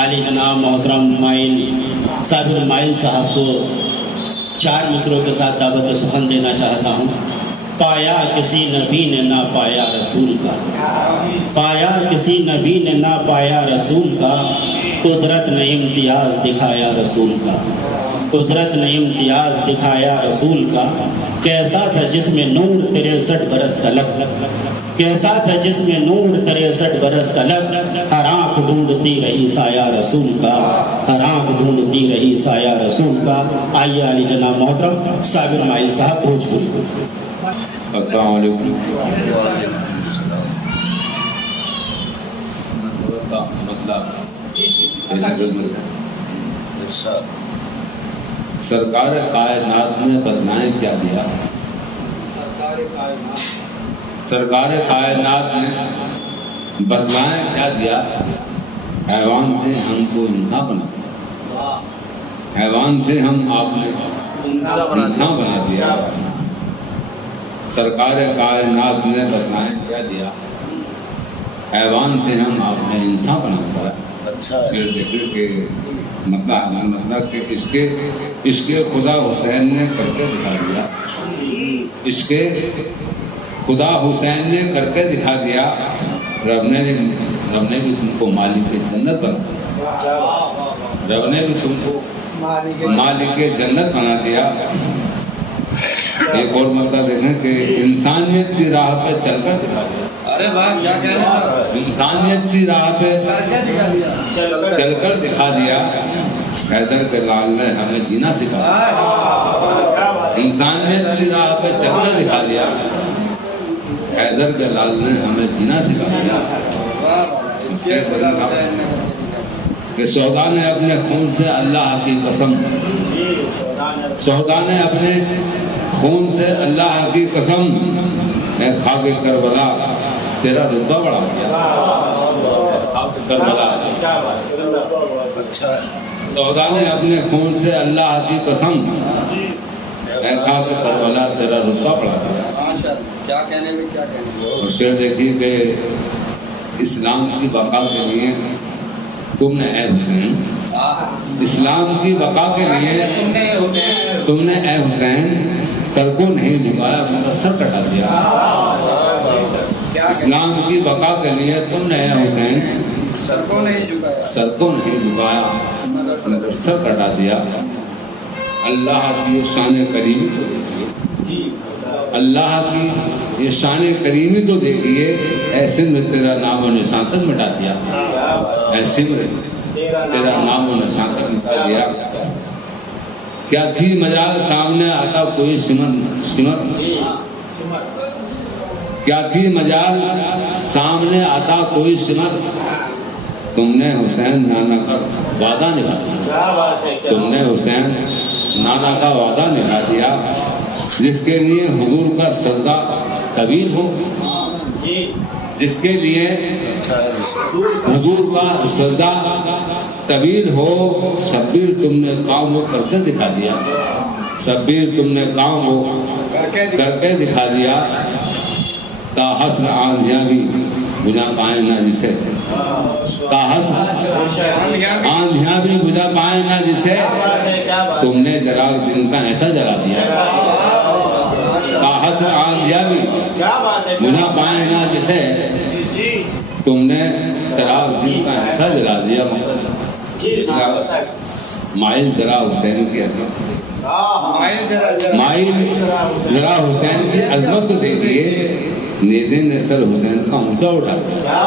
عالی جناب محترم صابر مائل صاحب کو 4 مصرعوں کے ساتھ دعوت سخن دینا چاہتا ہوں۔ پایا کسی نبی نے نہ پایا رسول کا، پایا کسی نبی نے نہ پایا رسول کا، قدرت نے امتیاز دکھایا رسول کا، قدرت نے امتیاز دکھایا رسول کا۔ کیسا تھا جس میں نور 63 برس طلب، کیسا تھا جس میں نور 63 برس طلب، ہر آنکھ ڈھونڈتی رہی سایہ رسول کا، ہر آنکھ ڈھونڈتی رہی سایہ رسول کا۔ آئیے علی جناب محترم صابر مائل صاحب بھوجپوری۔ السلام علیکم۔ سرکار کائنات نے بدلائیں کیا دیا؟ سرکار کائنات نے بدلائیں کیا دیا؟ حیوان تھے ہم کو انسان بنا، حیوان تھے ہم آپ نے انسان بنا دیا۔ سرکار کائنات نے بدلائیں کیا دیا؟ حیوان تھے ہم آپ نے انسان بنا دیا۔ پھر دیکھیں کہ مطلب کہ اس کے خدا حسین نے کر کے دکھا دیا، اس کے خدا حسین نے کر کے دکھا دیا۔ رب نے بھی تم کو مالک جنت بنا، رب نے بھی تم کو مالک جنت بنا دیا۔ ایک اور مطلب دیکھیں کہ انسانیت کی راہ پہ چل کر دکھا دیا۔ انسانیت کی راہ پہ چل کر دکھا دیا۔ حیدر کے لال نے ہمیں جینا سکھایا، انسانیت کی راہ پہ چل کر دکھا دیا۔ حیدر کے لال نے ہمیں جینا سکھایا کہ سودا نے اپنے خون سے اللہ کی قسم، سودا نے اپنے خون سے اللہ کی قسم، اے خاک کربلا تیرا رتبہ بڑھا دیا۔ خاک کربلا سودا نے اپنے خون سے اللہ کی قسم، اے خاک کربلا تیرا رتبہ بڑھا دیا۔ کیا کہنے میں کیا کہنے میں۔ اور شعر دیکھیے کہ اسلام کی بقا کے لیے تم نے اے حسین، اسلام کی بقا کے لیے تم نے اے حسین سر کو نہیں جھکایا، میرا سر کٹا دیا۔ اسلام کی بقا کے لیے تم نے اے حسین سر کو نہیں جھکایا، سر کو نہیں جھکایا، میرا سر کٹا دیا۔ اللہ کی شان کریمی تو دیکھیے، اللہ کی یہ شان کریمی تو دیکھیے، اے سندھ تیرا نام و نشان تک مٹا دیا، اے سندھ تیرا نام و نشان تک مٹا دیا۔ کیا تھی مجال سامنے آتا کوئی سمر، کیا تھی مجال سامنے آتا کوئی سمر، تم نے حسین نانا کا وعدہ نبھا دیا، تم نے حسین نانا کا وعدہ نبھا دیا۔ جس کے لیے حضور کا سجدہ طویل ہو، جس کے لیے حضور کا سجدہ طویل ہو، شبیر تم نے کام وہ کر کے دکھا دیا، شبیر تم نے کام وہ کر کے دکھا دیا۔ تا حسن آندھیاں بھی بجھا پائیں نہ جسے، تا حسن آندھیاں بھی بجھا پائیں نہ جسے، تم نے چراغ دن کا ایسا جلا دیا۔ تا حسن آندھیاں بھی بجھا پائیں نہ جسے، تم نے چراغ دن کا ایسا جلا دیا۔ مائل ذرا حسین کی عظمت، مائل ذرا حسین کی عظمت تو دیکھیے، نیزے نے سر حسین کا اونچا اٹھا دیا۔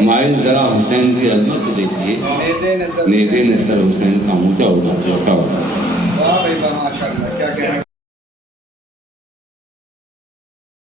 مائل ذرا حسین کی عظمت تو دیکھیے، نیزے نے سر حسین کا اونچا اٹھا دیا۔